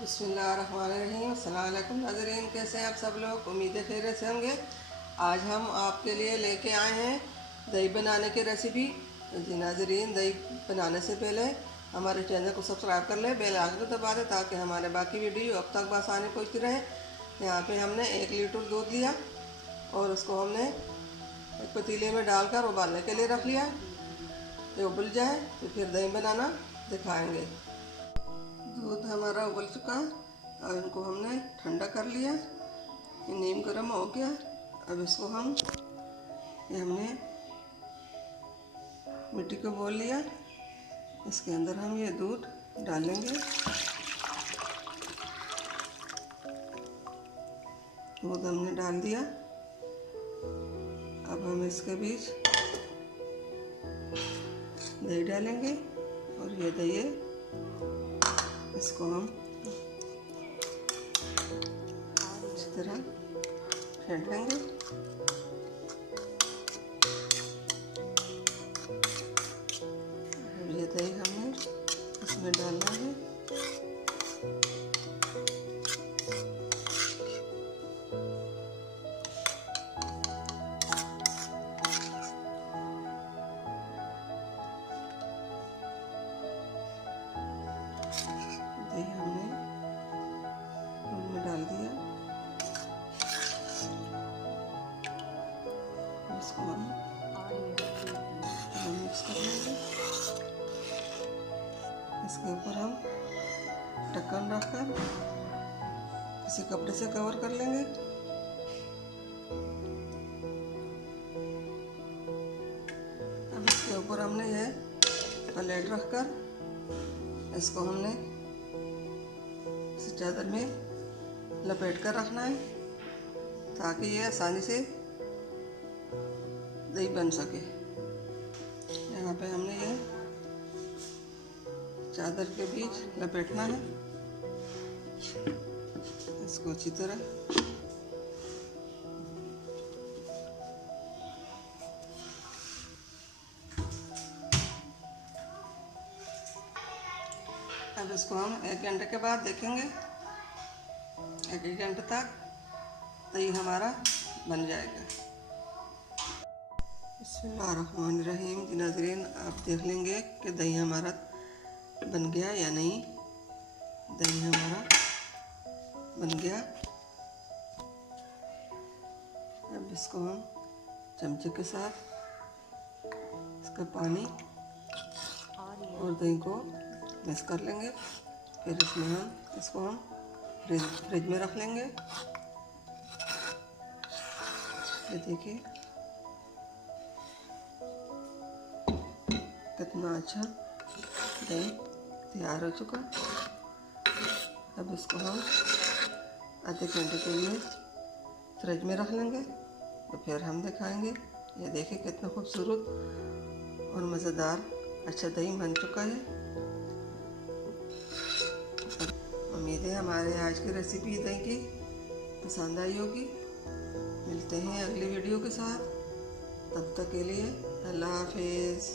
बिस्मिल्लाहिर्रहमानिर्रहीम। अस्सलाम वालेकुम नाज़रीन, कैसे हैं आप सब लोग? उम्मीद खैरियत से होंगे। आज हम आपके लिए लेके आए हैं दही बनाने की रेसिपी। जी नाज़रीन, दही बनाने से पहले हमारे चैनल को सब्सक्राइब कर लें, बेल आइकन को दबा दें ताकि हमारे बाकी वीडियो अब तक आसानी पहुँचती रहे। यहाँ पे हमने 1 लीटर दूध लिया और उसको हमने एक पतीले में डालकर उबालने के लिए रख लिया। ये उबल जाए तो फिर दही बनाना दिखाएंगे। दूध हमारा उबल चुका है। अब इनको हमने ठंडा कर लिया, ये नीम गर्म हो गया। अब इसको हमने मिट्टी को बोल लिया, इसके अंदर हम ये दूध डालेंगे। दूध हमने डाल दिया। अब हम इसके बीच दही डालेंगे और ये दही है, इसको हम अच्छी तरह फेंट लेंगे। ये दही हमें इसमें डालना है। दही हमने दूध में डाल दिया। इसको हम मिक्स कर लेंगे। इसके ऊपर हम ढक्कन रखकर किसी कपड़े से कवर कर लेंगे। अब इसके ऊपर हमने यह प्लेट रखकर इसको हमने इस चादर में लपेट कर रखना है ताकि ये आसानी से दही बन सके। यहाँ पे हमने ये चादर के बीच लपेटना है, इसको अच्छी तरह। अब इसको हम 1 घंटे के बाद देखेंगे। 1 घंटे तक दही हमारा बन जाएगा। बिस्मिल्लाहिर्रहमानिर्रहीम। जी नाज़रीन, आप देख लेंगे कि दही हमारा बन गया या नहीं। दही हमारा बन गया। अब इसको हम चमचे के साथ इसका पानी और दही को मिक्स कर लेंगे। फिर इसको हम फ्रिज में रख लेंगे। ये देखिए कितना अच्छा दही तैयार हो चुका। अब इसको हम आधे घंटे के लिए फ्रिज में रख लेंगे, तो फिर हम दिखाएंगे। ये देखिए कितना खूबसूरत और मज़ेदार अच्छा दही बन चुका है। उम्मीद है हमारे आज की रेसिपी दही की पसंद आई होगी। मिलते हैं अगली वीडियो के साथ, तब तक के लिए अल्लाह हाफिज़।